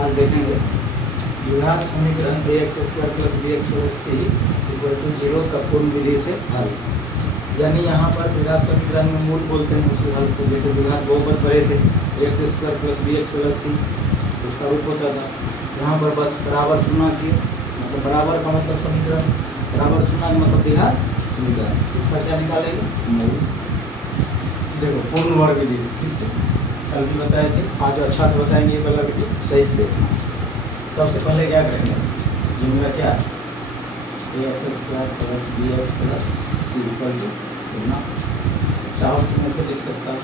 आज देखेंगे द्विघात समीकरण ax² + bx + c = 0 का पूर्ण विधि से हल। यानी यहाँ पर द्विघात समीकरण में मूल बोलते हैं उसी हल को। जैसे द्विघात बहुपद पढ़े थे ax² + bx + c, उसका रूप होता था। यहाँ पर बस बराबर शून्य किए, मतलब बराबर का मतलब समीकरण, बराबर शून्य का मतलब द्विघात समीकरण। इसका क्या निकालेंगे? मूल। देखो पूर्ण वर्ग विधि से कल भी बताए थे, आज अच्छा तो बताएंगे ये वाला विधि, सही से देखना। सबसे पहले क्या करेंगे, ये मेरा क्या है ax² + bx + c = 0। चाहो तो मैं इसे लिख सकता हूँ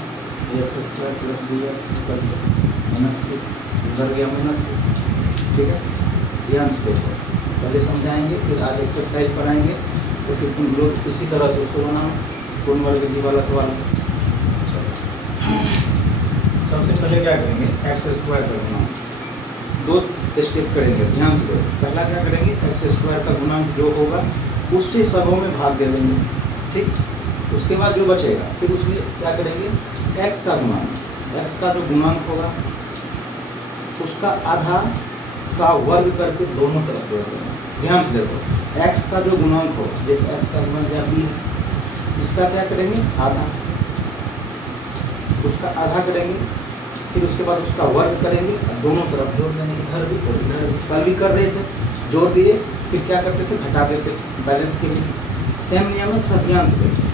ax² + bx = -c, इधर गया -c। ठीक है, ध्यान से देखो, पहले समझाएंगे फिर आज एक्सरसाइज पढ़ाएंगे, तो फिर तुम लोग इसी तरह से उसको बनाओ पूर्ण वर्ग विधि वाला सवाल। सबसे पहले क्या करेंगे, x² का गुणांक, दो स्टेप करेंगे, ध्यान से। पहला क्या करेंगे, x² का गुणांक जो होगा उससे सबों में भाग दे देंगे। ठीक, उसके बाद जो बचेगा फिर उसमें क्या करेंगे, x का गुणांक, x का जो गुणांक होगा उसका आधा का वर्ग करके दोनों तरफ जोड़ देंगे। ध्यान से देखो, x का जो गुणांक होगा, जैसे x का गुणांक या b, इसका क्या करेंगे, आधा, उसका आधा करेंगे, फिर उसके बाद उसका वर्ग करेंगे और दोनों तरफ जोड़ देंगे, इधर भी और इधर भी। कल भी कर रहे थे, जोड़ दिए, फिर क्या करते थे, घटा देते थे बैलेंस के लिए। सेम नियम है, थोड़ा ध्यान से देखिए।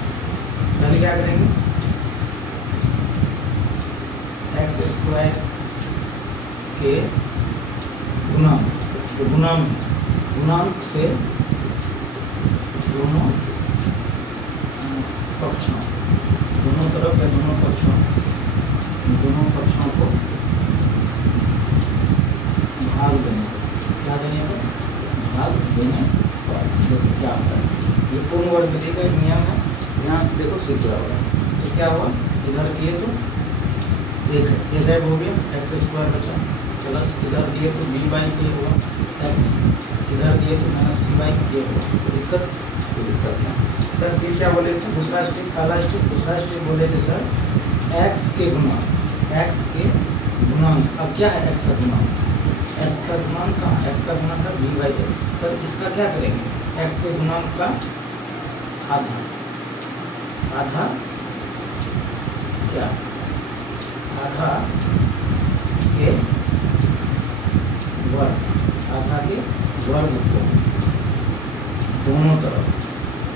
पहले क्या करेंगे, x² के गुणांक, तो गुणांक से दोनों पक्षों, दोनों तरफ या दोनों पक्षों को भाग देने पर, क्या देने पर, भाग देने पर देखो क्या होता है। ये पूर्ण वर्ग विधि का नियम है, ध्यान से देखो, सीख क्या होगा। तो क्या हुआ, इधर किए तो एक गायब हो गया, x² बचा, प्लस इधर दिए तो b/a हुआ x, इधर दिए तो -c/a हुआ। दिक्कत नहीं सर। फिर क्या बोले थे, दूसरा स्टेप, पहला स्टेप, दूसरा स्टेप बोले थे सर x के गुणांक, अब क्या है x का गुणांक, x का गुणांक कहाँ, x का गुणांक है b/a। सर इसका क्या करेंगे, x के गुणांक का आधा क्या, आधा के वर्ग को दोनों तरफ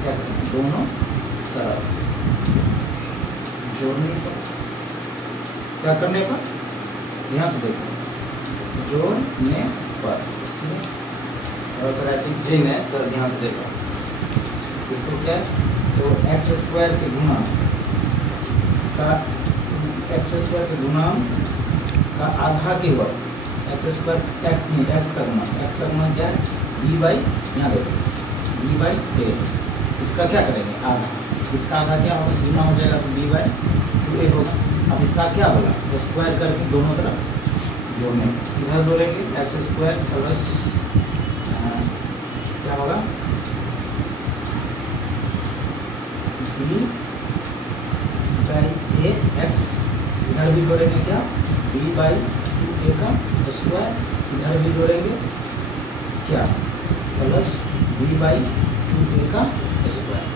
क्या करेंगे, दोनों तरफ जोड़ने पर, क्या करने पर, ध्यान से देखो, जोड़ने पर। ठीक है, और सर राइटिंग सही है, सर ध्यान से देखो, इसको क्या, तो x² के गुणांक का, x² के गुणांक का आधा के वर्ग, x² x नहीं, x का गुणांक क्या है, b/, यहाँ देखो b/a, इसका क्या करेंगे, आधा, इसका आधा क्या होगा, गुना हो जाएगा तो b/2a होगा। अब इसका क्या होगा, स्क्वायर करके दोनों तरफ जोड़ने, इधर जोड़ेंगे x² प्लस क्या होगा, b/ax, इधर भी जोड़ेंगे क्या, b/2a का स्क्वायर, इधर भी जोड़ेंगे क्या, प्लस b/2a का स्क्वायर,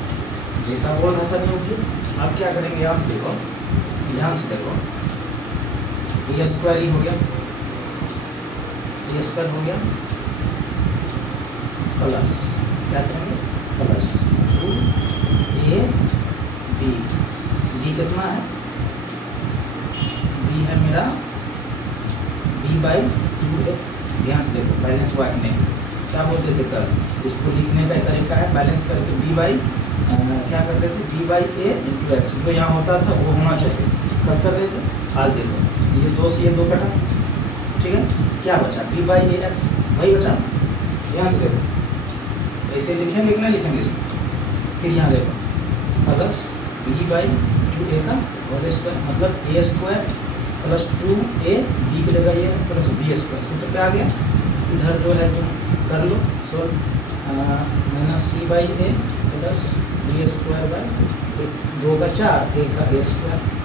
जैसा बोल रहा था क्योंकि। अब क्या करेंगे, आप देखो, ध्यान से देखो, a² ही हो गया, a² हो गया, प्लस क्या करेंगे, प्लस 2ab, b कितना है, b है मेरा b/2a। ध्यान से देखो, बैलेंस बांटने क्या बोलते थे कल, इसको लिखने का तरीका है बैलेंस करके क्या करते थे, b/a × x, जो यहाँ होता था वो होना चाहिए, कब कर रहे थे। आज देखो, ये 2 से ये 2 कटा, ठीक है, क्या बचा, b/ax, वही बचा ना। ध्यान से देखो, ऐसे लिखेंगे कि नहीं लिखेंगे इसको, फिर यहाँ देखो, प्लस b/2a का होल स्क्वायर, मतलब a² प्लस 2a, b की जगह ये है प्लस b², सूत्र पे आ गया। इधर जो है तुम कर लो सोल्व, -c/a प्लस b² 2 का 4, 1 का a²,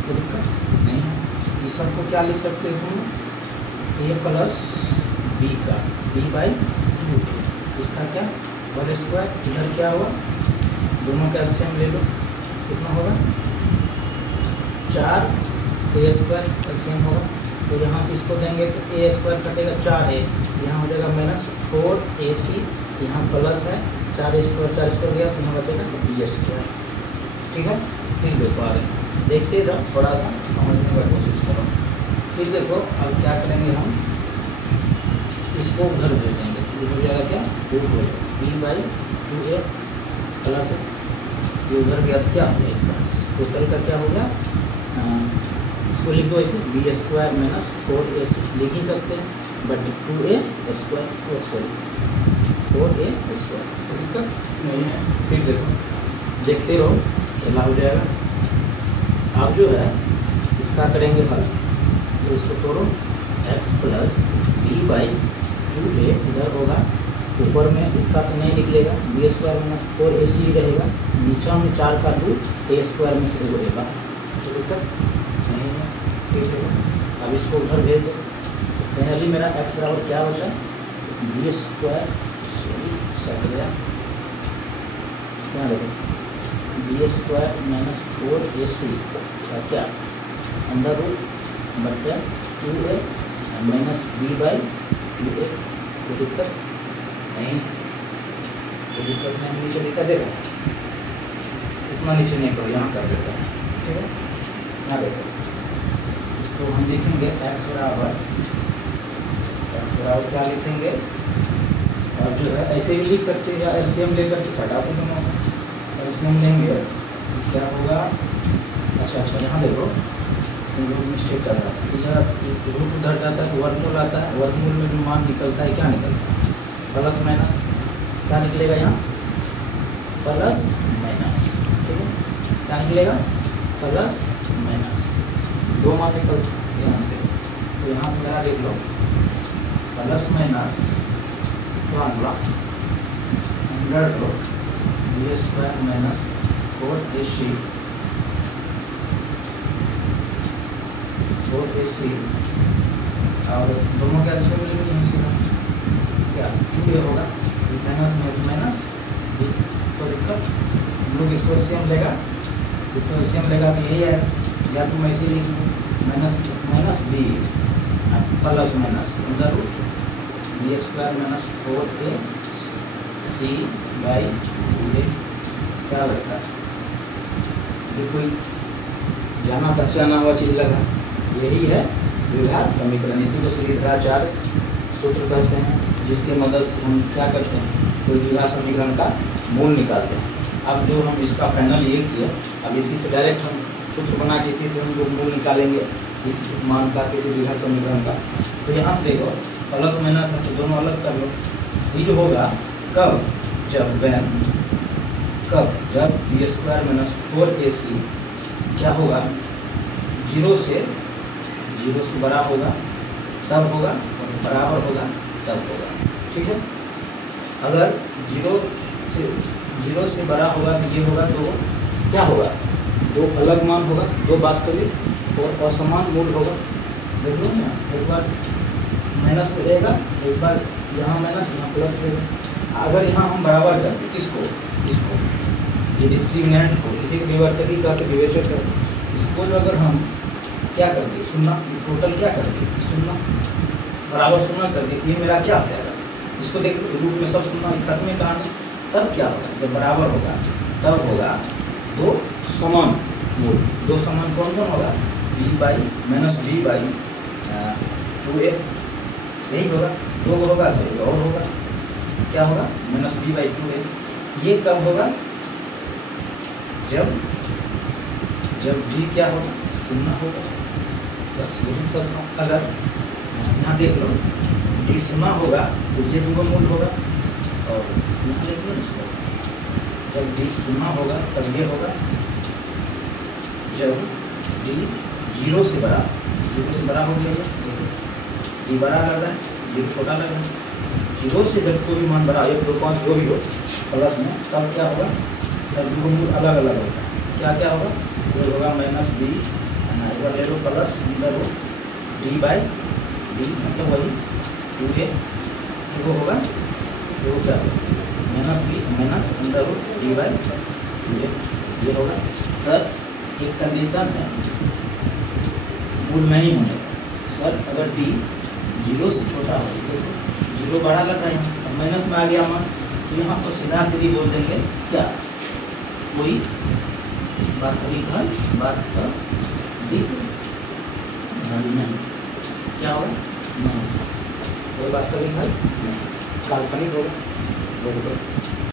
कोई दिक्कत नहीं है। इस सबको क्या लिख सकते हो तुम, a प्लस बी का बी बाई 2 इसका क्या होल स्क्वायर, इधर क्या हुआ दोनों का एलसीएम ले लो, कितना होगा 4a स्क्वायर एलसीएम होगा। तो यहाँ से इसको देंगे तो a स्क्वायर कटेगा 4a, यहाँ हो जाएगा -4ac, यहाँ प्लस है 4 स्क्वायर गया तो यहाँ बचेगा b स्क्वायर। ठीक है, फिर देखो आ रहे देखते रहो, थोड़ा सा समझने का कोशिश करो। फिर देखो अब क्या करेंगे हम, इसको उधर दे देंगे, ये हो जाएगा क्या 2 हो जाएगा b बाई 2a प्लस ये उधर गया तो क्या हो गया इसका टोटल का क्या हो गया, इसको लिख दो ऐसे बी स्क्वायर माइनस 4ac लिख ही सकते हैं, but 2a square sorry 4a square तो दिक्कत नहीं है। फिर देखो देखते रहो खेला हो जाएगा। अब जो है इसका करेंगे हल, तो इसको तोड़ो x plus B by 2a इधर होगा, ऊपर में इसका तो नहीं निकलेगा बी स्क्वायर माइनस 4ac रहेगा, नीचा में 4 का 2 a स्क्वायर में से रहेगा, तो दिक्कत नहीं है। ठीक है, अब इसको उधर भेज दो, फाइनली मेरा x बराबर क्या बचा बी स्क्वायर सट गया, क्या देखो बी स्क्वायर माइनस 4ac का क्या अंदर रूट बटे 2a minus B by 2a, कोई दिक्कत नहीं, कोई दिक्कत नहीं। नीचे लिखा देगा इतना नीचे नहीं करो, यहाँ कर देते हैं। ठीक है, यहाँ देखो तो हम लिखेंगे x बराबर क्या लिखेंगे, और जो है ऐसे भी लिख सकते हैं या एलसीएम लेकर के सटा तो दोनों एलसीएम लेंगे तो क्या होगा, अच्छा यहाँ देखो तुम लोग मिस्टेक कर रहा है, यह रूट उधर जाता है तो वर्गमूल आता है, वर्गमूल में जो मान निकलता है क्या निकलता है प्लस माइनस, क्या निकलेगा यहाँ प्लस माइनस। ठीक है, क्या निकलेगा प्लस माइनस, दो मान निकल सकते हैं यहाँ से, तो यहाँ से मेरा देख लो प्लस माइनस क्या होगा under row B square minus 4ac और दोनों क्या विषय में लिखेंगे सीधा क्या 2a होगा, माइनस में माइनस बी, तो दिक्कत हम लोग इसको एलसीएम लेगा, इसको एलसीएम लेगा तो यही है, या तुम ऐसे लिख minus minus B plus minus अंदर root B square minus 4ac by 2a, क्या लगता है ये कोई जाना पहचाना हुआ चीज़ लगा, यही है द्विघात समीकरण, इसी को श्रीधराचार्य सूत्र कहते हैं, जिसके मदद से हम क्या करते हैं कोई द्विघात समीकरण का मूल निकालते हैं। अब जो हम इसका फाइनल ये किया, अब इसी से डायरेक्ट हम सूत्र बना के इसी से हम लोग मूल निकालेंगे इस मान का किसी द्विघात समीकरण का। तो यहाँ से देखो प्लस माइनस है तो दोनों अलग कर लो, ये जो होगा कब जब बी स्क्वायर माइनस 4ac क्या होगा 0 से बड़ा होगा तब होगा, और बराबर होगा तब होगा। ठीक है, अगर 0 से बड़ा होगा तो ये होगा दो, क्या होगा दो अलग मान होगा, दो वास्तविक और असमान मूल होगा। देख लो ना, एक बार माइनस में रहेगा, एक बार यहाँ माइनस यहाँ प्लस रहेगा। अगर यहाँ हम बराबर करते किसको, ये डिस्क्रिमिनेंट को, किसी को विवर्तकी का तो विवेचक करते, इसको जो अगर हम क्या कर दिए शून्य, टोटल क्या कर दिए शून्य बराबर शून्य कर दिए, ये मेरा क्या हो जाएगा, इसको देख रूट में सब शून्य खत्म में कहानी, तब क्या होगा जब बराबर होगा तब होगा दो समान मूल, दो समान कौन कौन होगा b by minus b by 2a, यही होगा, दो होगा तो ये और होगा, क्या होगा माइनस b बाई 2a। ये कब होगा जब b क्या होगा शून्य होगा, बस यही सब था। अगर यहाँ देख लो d शून्य होगा तो ये दो मूल होगा, और यहाँ देख लो इसको जब d शून्य होगा तब ये होगा, जब d 0 से बड़ा हो गया, ये बड़ा लग रहा है, ये छोटा लग रहा है, 0 से जब कोई भी मान बड़ा 1 2 5 जो भी हो प्लस में, तब क्या होगा सब दो मूल अलग अलग होगा, क्या होगा ये होगा माइनस b, एक बार ले लो प्लस अंदर हो d बाई d मतलब वही 2a वो होगा, तो वो क्या होगा, minus b minus under root d by ये होगा। सर एक कंडीशन है मूल नहीं होने का, सर अगर डी 0 से छोटा हो, तो 0 बड़ा लग रहा है, अब माइनस में आ गया मान, तो यहाँ पर सीधा सीधी बोल देंगे क्या, कोई वास्तविक हल नहीं, क्या होगा, नहीं कोई वास्तविक हल नहीं, काल्पनिक होगा।